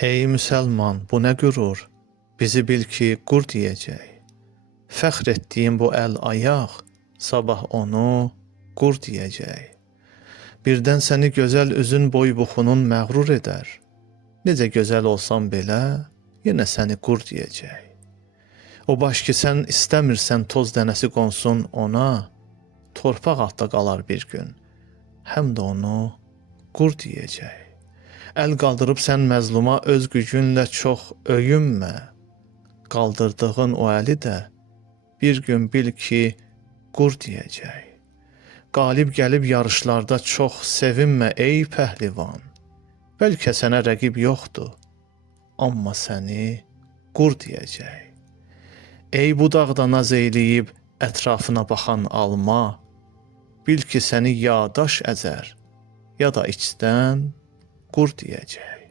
Ey müsəlman, bu nə qürur? Bizi bil ki, qur deyəcək. Fəxr etdiyin bu əl ayaq, sabah onu qur deyəcək. Birdən səni gözəl üzün boy buxunun məğrur edər. Necə gözəl olsan belə, yenə səni qur deyəcək. O baş ki sən istəmirsən toz dənəsi qonsun ona, torpaq altda qalar bir gün, həm də onu qur deyəcək. Əl qaldırıb sən məzluma öz gücünlə çox öyünmə. Qaldırdığın o əli də bir gün bil ki, qur deyəcək. Qalib gəlib yarışlarda çox sevinmə ey pəhlivan. Bəlkə sənə rəqib yoxdur, amma səni qur deyəcək. Ey budaqda naz eyləyib ətrafına baxan alma, bil ki səni ya daş əzər, ya da içdən qur deyəcək.